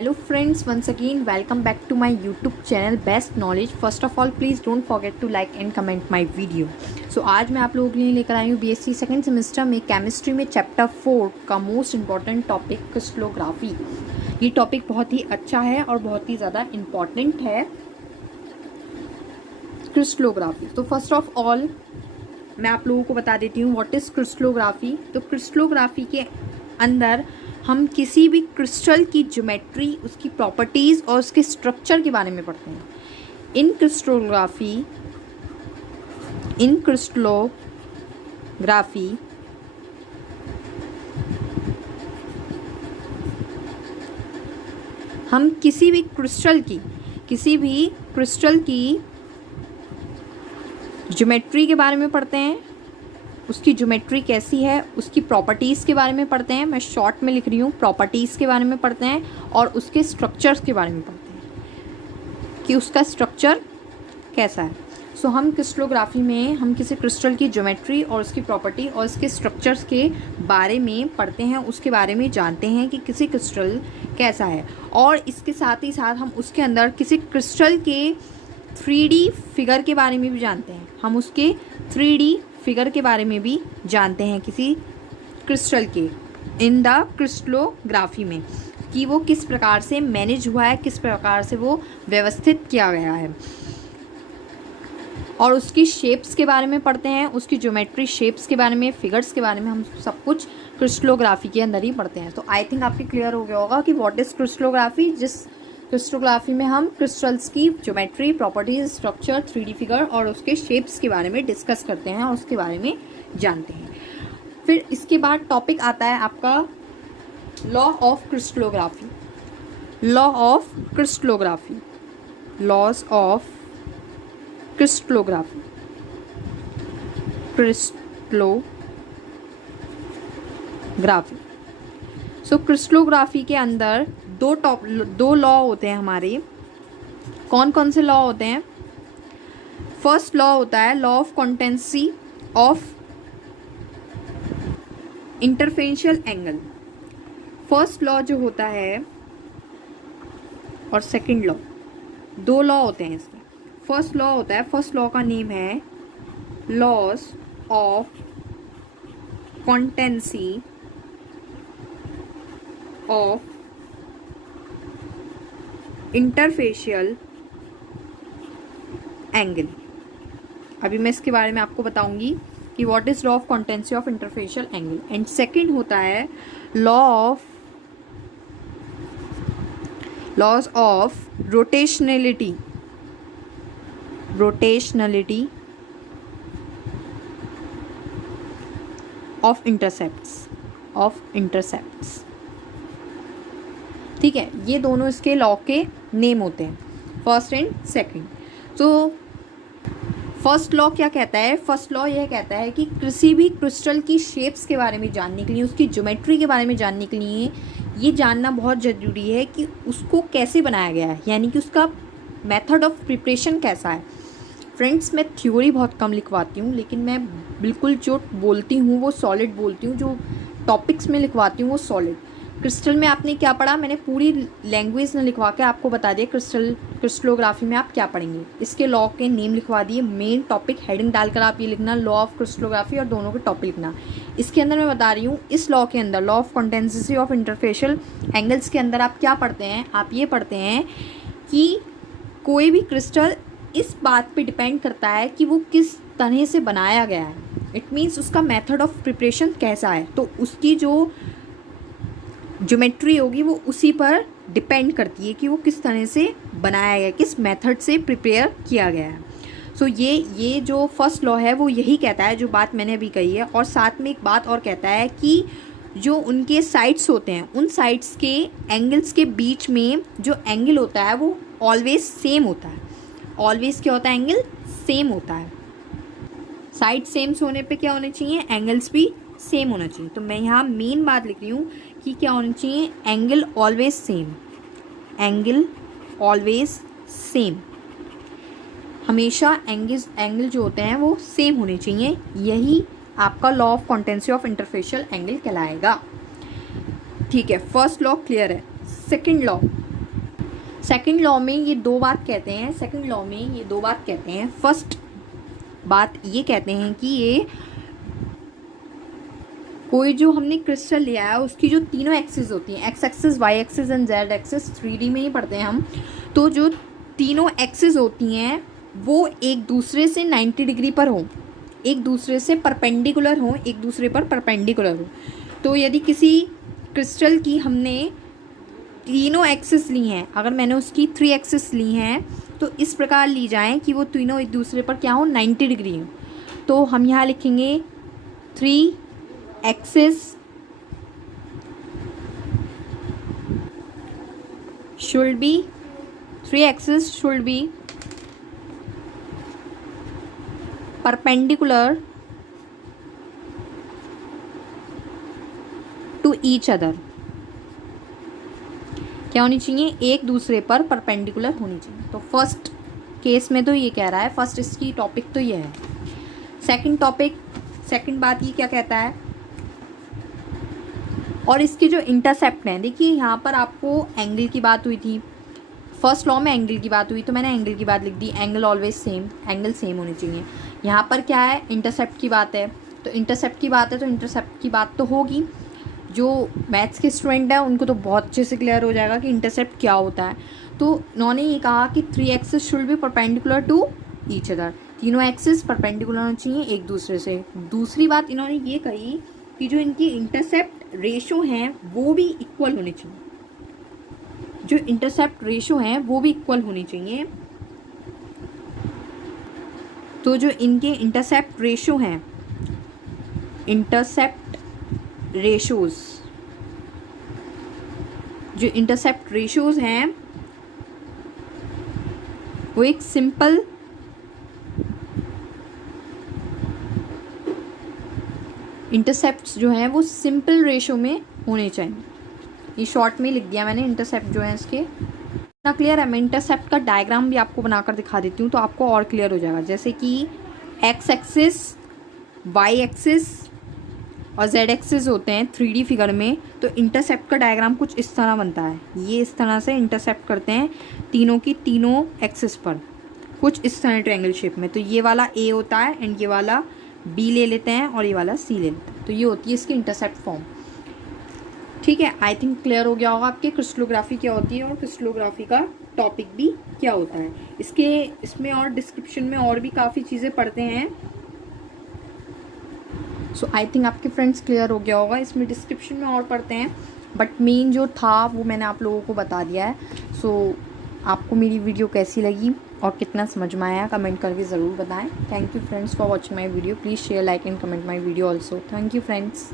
Hello friends, once again welcome back to my YouTube channel Best Knowledge. First of all, please don't forget to like and comment my video. So आज मैं आप लोगों के लिए लेकर आई हूँ BSc second semester में chemistry में चैप्टर 4 का मोस्ट इम्पॉर्टेंट टॉपिक क्रिस्टलोग्राफी। ये टॉपिक बहुत ही अच्छा है और बहुत ही ज़्यादा इम्पॉर्टेंट है क्रिस्टलोग्राफी। तो फर्स्ट ऑफ ऑल मैं आप लोगों को बता देती हूँ व्हाट इज़ क्रिस्टलोग्राफी। तो क्रिस्टलोग्राफी के अंदर हम किसी भी क्रिस्टल की ज्योमेट्री, उसकी प्रॉपर्टीज़ और उसके स्ट्रक्चर के बारे में पढ़ते हैं। इन क्रिस्टलोग्राफी हम किसी भी क्रिस्टल की ज्योमेट्री के बारे में पढ़ते हैं, उसकी ज्योमेट्री कैसी है, उसकी प्रॉपर्टीज़ के बारे में पढ़ते हैं। मैं शॉर्ट में लिख रही हूँ, प्रॉपर्टीज़ के बारे में पढ़ते हैं और उसके स्ट्रक्चर्स के बारे में पढ़ते हैं कि उसका स्ट्रक्चर कैसा है। सो हम क्रिस्टलोग्राफी में हम किसी क्रिस्टल की ज्योमेट्री और उसकी प्रॉपर्टी और उसके स्ट्रक्चर्स के बारे में पढ़ते हैं, उसके बारे में जानते हैं कि किसी क्रिस्टल कैसा है। और इसके साथ ही साथ हम उसके अंदर किसी क्रिस्टल के 3D फिगर के बारे में भी जानते हैं। हम उसके 3D फिगर के बारे में भी जानते हैं किसी क्रिस्टल के इन द क्रिस्टलोग्राफी में, कि वो किस प्रकार से मैनेज हुआ है, किस प्रकार से वो व्यवस्थित किया गया है। और उसकी शेप्स के बारे में पढ़ते हैं, उसकी ज्योमेट्री शेप्स के बारे में, फिगर्स के बारे में हम सब कुछ क्रिस्टलोग्राफी के अंदर ही पढ़ते हैं। तो आई थिंक आपके क्लियर हो गया होगा कि व्हाट इज़ क्रिस्टलोग्राफी। जिस क्रिस्टलोग्राफी में हम क्रिस्टल्स की geometry, properties, structure, 3D figure और उसके शेप्स के बारे में डिस्कस करते हैं और उसके बारे में जानते हैं। फिर इसके बाद टॉपिक आता है आपका law of crystallography. Laws of crystallography. So crystallography के अंदर दो लॉ होते हैं हमारे। कौन कौन से लॉ होते हैं? फर्स्ट लॉ होता है law of constancy of interfacial angle. First law जो होता है और सेकंड लॉ, दो लॉ होते हैं इसमें। फर्स्ट लॉ होता है, फर्स्ट लॉ का नेम है laws of constancy of interfacial angle. अभी मैं इसके बारे में आपको बताऊंगी कि what is law of constancy of interfacial angle. And second होता है laws of rotationality of intercepts. ठीक है, ये दोनों इसके लॉ के नेम होते हैं, फर्स्ट एंड सेकंड। तो फर्स्ट लॉ क्या कहता है? फर्स्ट लॉ यह कहता है कि किसी भी क्रिस्टल की शेप्स के बारे में जानने के लिए, उसकी ज्योमेट्री के बारे में जानने के लिए ये जानना बहुत ज़रूरी है कि उसको कैसे बनाया गया है, यानी कि उसका मेथड ऑफ प्रिपरेशन कैसा है। फ्रेंड्स, मैं थ्योरी बहुत कम लिखवाती हूँ, लेकिन मैं बिल्कुल जो बोलती हूँ वो सॉलिड बोलती हूँ, जो टॉपिक्स में लिखवाती हूँ वो सॉलिड। क्रिस्टल में आपने क्या पढ़ा, मैंने पूरी लैंग्वेज में लिखवा के आपको बता दिया क्रिस्टलोग्राफी में आप क्या पढ़ेंगे। इसके लॉ के नेम लिखवा दिए, मेन टॉपिक हेडिंग डालकर आप ये लिखना लॉ ऑफ क्रिस्टलोग्राफी और दोनों के टॉपिक लिखना। इसके अंदर मैं बता रही हूँ, इस लॉ के अंदर law of constancy of interfacial angles के अंदर आप क्या पढ़ते हैं? आप ये पढ़ते हैं कि कोई भी क्रिस्टल इस बात पर डिपेंड करता है कि वो किस तरह से बनाया गया है। इट मीन्स उसका मेथड ऑफ प्रिपरेशन कैसा है, तो उसकी जो ज्योमेट्री होगी वो उसी पर डिपेंड करती है कि वो किस तरह से बनाया गया है, किस मेथड से प्रिपेयर किया गया है। सो ये जो फर्स्ट लॉ है वो यही कहता है, जो बात मैंने अभी कही है। और साथ में एक बात और कहता है कि जो उनके साइड्स होते हैं, उन साइड्स के एंगल्स के बीच में जो एंगल होता है वो ऑलवेज सेम होता है। ऑलवेज क्या होता है? एंगल सेम होता है। साइड सेम होने पे क्या होने चाहिए? एंगल्स भी सेम होना चाहिए। तो मैं यहाँ मेन बात लिख रही हूँ कि क्या होना चाहिए? Angle always same. Angle always same, हमेशा एंगल जो होते हैं वो सेम होने चाहिए। यही आपका law of constancy of interfacial angle कहलाएगा। ठीक है, फर्स्ट लॉ क्लियर है। सेकंड लॉ, सेकंड लॉ में ये दो बात कहते हैं, सेकंड लॉ में ये दो बात कहते हैं। फर्स्ट बात ये कहते हैं कि ये कोई जो हमने क्रिस्टल लिया है उसकी जो तीनों एक्सिस होती हैं, x axis, y axis and z axis, 3D में ही पढ़ते हैं हम, तो जो तीनों एक्सिस होती हैं वो एक दूसरे से 90 डिग्री पर हो, एक दूसरे से परपेंडिकुलर हो, एक दूसरे पर परपेंडिकुलर हो। तो यदि किसी क्रिस्टल की हमने तीनों एक्सिस ली हैं, अगर मैंने उसकी 3 एक्सिस ली हैं तो इस प्रकार ली जाएं कि वो तीनों एक दूसरे पर क्या हो, 90 डिग्री हो। तो हम यहाँ लिखेंगे 3 axis should be 3 axis should be perpendicular to each other। क्या होनी चाहिए, एक दूसरे पर परपेंडिकुलर होनी चाहिए। तो फर्स्ट केस में तो ये कह रहा है, फर्स्ट इसकी टॉपिक तो ये है। सेकंड टॉपिक, सेकंड बात ये क्या कहता है, और इसके जो इंटरसेप्ट हैं, देखिए यहाँ पर आपको एंगल की बात हुई थी, फर्स्ट लॉ में एंगल की बात हुई तो मैंने एंगल की बात लिख दी, angle always same, angle same होनी चाहिए। यहाँ पर क्या है, इंटरसेप्ट की बात है, तो इंटरसेप्ट की बात है तो इंटरसेप्ट की बात तो होगी। जो मैथ्स के स्टूडेंट हैं उनको तो बहुत अच्छे से क्लियर हो जाएगा कि इंटरसेप्ट क्या होता है। तो उन्होंने ये कहा कि 3 axis should be perpendicular to each other, तीनों एक्सिस परपेंडिकुलर होना चाहिए एक दूसरे से। दूसरी बात इन्होंने ये कही कि जो इनकी इंटरसेप्ट रेशो हैं वो भी इक्वल होने चाहिए, जो इंटरसेप्ट रेशो हैं वो भी इक्वल होनी चाहिए। तो जो इनके इंटरसेप्ट रेशो हैं, इंटरसेप्ट रेशोज, जो इंटरसेप्ट रेशोज हैं वो एक सिंपल इंटरसेप्ट्स जो हैं वो सिंपल रेशो में होने चाहिए। ये शॉर्ट में लिख दिया मैंने, इंटरसेप्ट जो है इसके इतना क्लियर है। मैं इंटरसेप्ट का डायग्राम भी आपको बनाकर दिखा देती हूँ तो आपको और क्लियर हो जाएगा। जैसे कि एक्स एक्सिस, वाई एक्सिस और जेड एक्सिस होते हैं 3D फिगर में, तो इंटरसेप्ट का डायग्राम कुछ इस तरह बनता है। ये इस तरह से इंटरसेप्ट करते हैं तीनों की तीनों एक्सिस पर, कुछ इस तरह ट्रायंगल शेप में। तो ये वाला ए होता है एंड ये वाला बी ले लेते हैं और ये वाला सी ले लेते हैं, तो ये होती है इसकी इंटरसेप्ट फॉर्म। ठीक है, आई थिंक क्लियर हो गया होगा आपके क्रिस्टलोग्राफी क्या होती है और क्रिस्टलोग्राफी का टॉपिक भी क्या होता है। इसमें और डिस्क्रिप्शन में और भी काफ़ी चीज़ें पढ़ते हैं। सो आई थिंक आपके फ्रेंड्स क्लियर हो गया होगा। इसमें डिस्क्रिप्शन में और पढ़ते हैं, बट मेन जो था वो मैंने आप लोगों को बता दिया है। सो आपको मेरी वीडियो कैसी लगी और कितना समझ में आया कमेंट करके ज़रूर बताएं। Thank you friends for watching my video. Please share, like and comment my video also. Thank you friends.